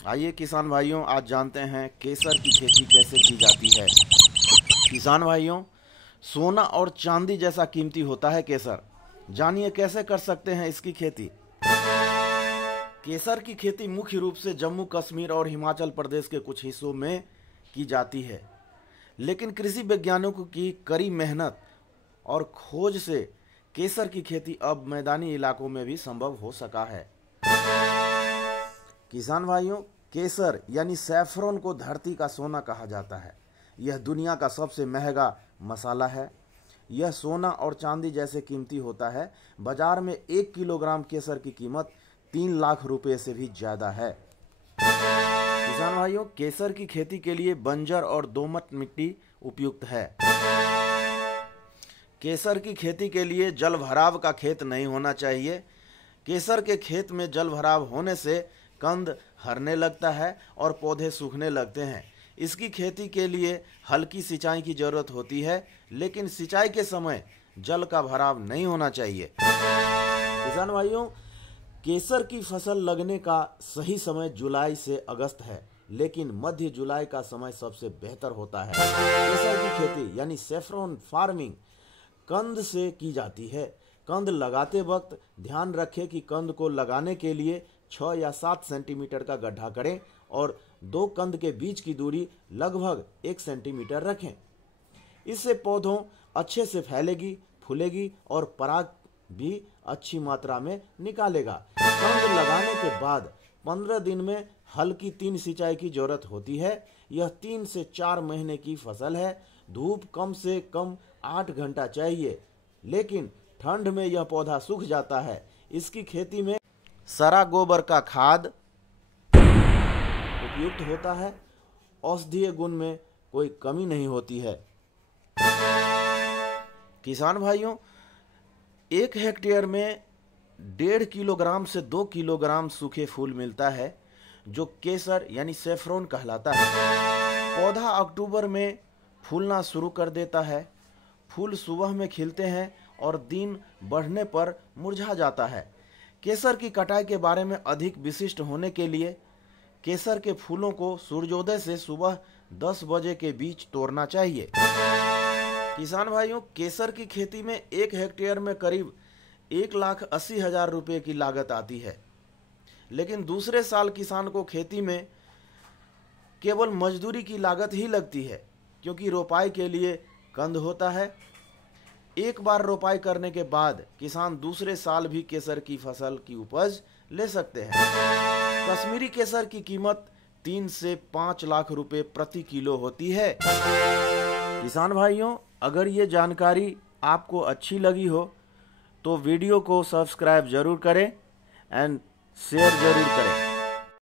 आइए किसान भाइयों, आज जानते हैं केसर की खेती कैसे की जाती है। किसान भाइयों, सोना और चांदी जैसा कीमती होता है केसर। जानिए कैसे कर सकते हैं इसकी खेती। केसर की खेती मुख्य रूप से जम्मू कश्मीर और हिमाचल प्रदेश के कुछ हिस्सों में की जाती है, लेकिन कृषि वैज्ञानिकों की कड़ी मेहनत और खोज से केसर की खेती अब मैदानी इलाकों में भी संभव हो सका है। किसान भाइयों, केसर यानी सैफरन को धरती का सोना कहा जाता है। यह दुनिया का सबसे महंगा मसाला है। यह सोना और चांदी जैसे कीमती होता है। बाजार में 1 किलोग्राम केसर की कीमत 3 लाख रुपए से भी ज़्यादा है। किसान भाइयों, केसर की खेती के लिए बंजर और दोमट मिट्टी उपयुक्त है। केसर की खेती के लिए जल भराव का खेत नहीं होना चाहिए। केसर के खेत में जल भराव होने से कंद हरने लगता है और पौधे सूखने लगते हैं। इसकी खेती के लिए हल्की सिंचाई की जरूरत होती है, लेकिन सिंचाई के समय जल का भराव नहीं होना चाहिए। किसान भाइयों, केसर की फसल लगने का सही समय जुलाई से अगस्त है, लेकिन मध्य जुलाई का समय सबसे बेहतर होता है। केसर की खेती यानी सैफरन फार्मिंग कंद से की जाती है। कंद लगाते वक्त ध्यान रखें कि कंद को लगाने के लिए 6 या 7 सेंटीमीटर का गड्ढा करें और 2 कंद के बीच की दूरी लगभग 1 सेंटीमीटर रखें। इससे पौधों अच्छे से फैलेगी, फूलेगी और पराग भी अच्छी मात्रा में निकालेगा। कंद लगाने के बाद 15 दिन में हल्की 3 सिंचाई की जरूरत होती है। यह 3 से 4 महीने की फसल है। धूप कम से कम 8 घंटा चाहिए, लेकिन ठंड में यह पौधा सूख जाता है। इसकी खेती में सड़ा गोबर का खाद उपयुक्त होता है। औषधीय गुण में कोई कमी नहीं होती है। किसान भाइयों, 1 हेक्टेयर में 1.5 किलोग्राम से 2 किलोग्राम सूखे फूल मिलता है, जो केसर यानी सैफरन कहलाता है। पौधा अक्टूबर में फूलना शुरू कर देता है। फूल सुबह में खिलते हैं और दिन बढ़ने पर मुरझा जाता है। केसर की कटाई के बारे में अधिक विशिष्ट होने के लिए केसर के फूलों को सूर्योदय से सुबह 10 बजे के बीच तोड़ना चाहिए। किसान भाइयों, केसर की खेती में 1 हेक्टेयर में करीब 1,80,000 रुपये की लागत आती है, लेकिन दूसरे साल किसान को खेती में केवल मजदूरी की लागत ही लगती है, क्योंकि रोपाई के लिए कंद होता है। एक बार रोपाई करने के बाद किसान दूसरे साल भी केसर की फसल की उपज ले सकते हैं। कश्मीरी केसर की कीमत 3 से 5 लाख रुपए प्रति किलो होती है। किसान भाइयों, अगर ये जानकारी आपको अच्छी लगी हो तो वीडियो को सब्सक्राइब जरूर करें एंड शेयर जरूर करें।